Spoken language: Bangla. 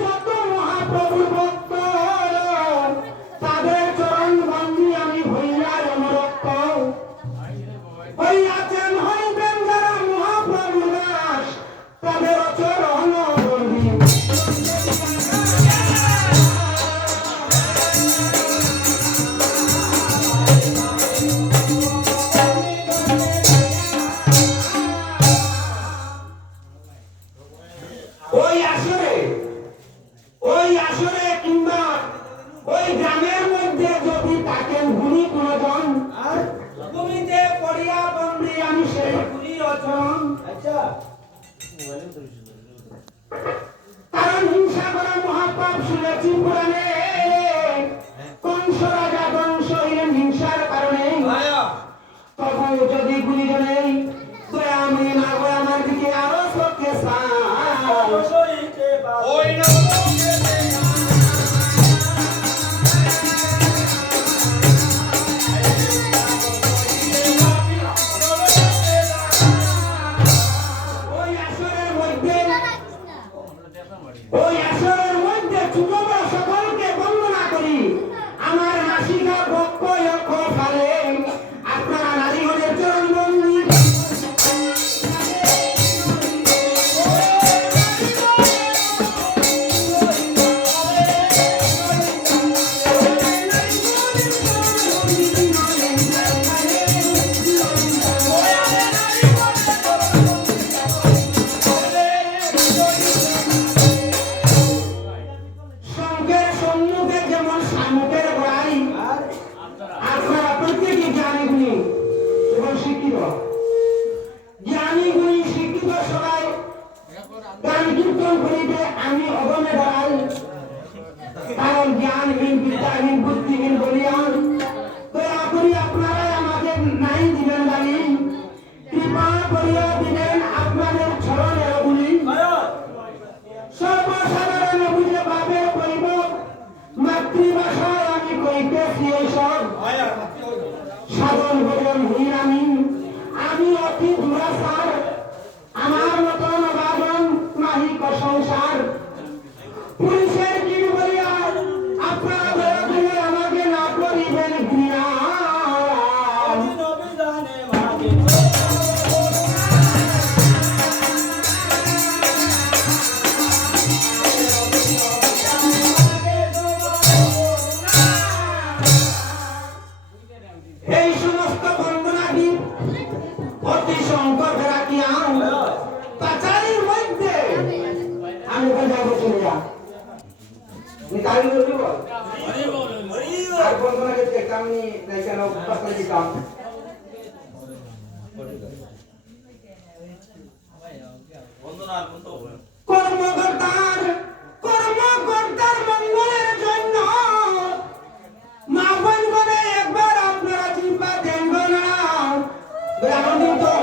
যত মহাপ্রভুর ভক্ত তাদের চরণ বন্দি আমি হইয়ার অনুরক্ত হইয়াছেন হইবেন যারা মহাপ্রভু দাস তাদের চরণ বন্দি ওই আসরে কিংবা ওই গ্রামের মধ্যে যদি থাকেন গুণী গুণজন ভূমিতে পড়িয়া বন্দি আমি সেই গুণী রচন কারণ হিংসা করা মহাপাপ শুনেছি পুরাণে কংস রাজা ধ্বংস হইলেন হিংসার কারণে তবু যদি গুণীজনে দয়া আমি না হয় আমার দিকে আরো চোখে ওই না ওই আসরের মধ্যে ছোট বড় সকলকে বন্দনা করি আমার নাসিকা বক্ষ লক্ষ ফালে আপনারা নারীগণের চরণ বন্দি আমি অগমে দাঁড়াই কারণ জ্ঞানহীন বিদ্যাহীন বুদ্ধিহীন বলিয়ান দয়া করি আপনারাই আমাকে নাই দিবেন বালি কৃপা করিয়া দিবেন আপনাদের চরণের গুলি সর্বসাধারণ বুঝে বাপের কইব মাতৃভাষায় আমি কইতেছি এইসব সাধন ভজন হইন আমি অতি দুরাচার আমার মতন বাদন নাহিক সংসার পুলিশের কি বলিয়া আপনারা দয়া করে আমাকে না করিবেন ঘৃণা এই সমস্ত বন্দনাদি অতি সংকট রাখিয়া পাচারির মধ্যে আমি যাবো চলে যা নিকালি বলবি বল আর বন্দনা গেছে আমি নাই কেন পাশে দিতাম বন্দনার মতো কর্মকর্তার মঙ্গলের জন্য মা বোন একবার আপনারা চিন্তা দেন না ব্রাহ্মণ তো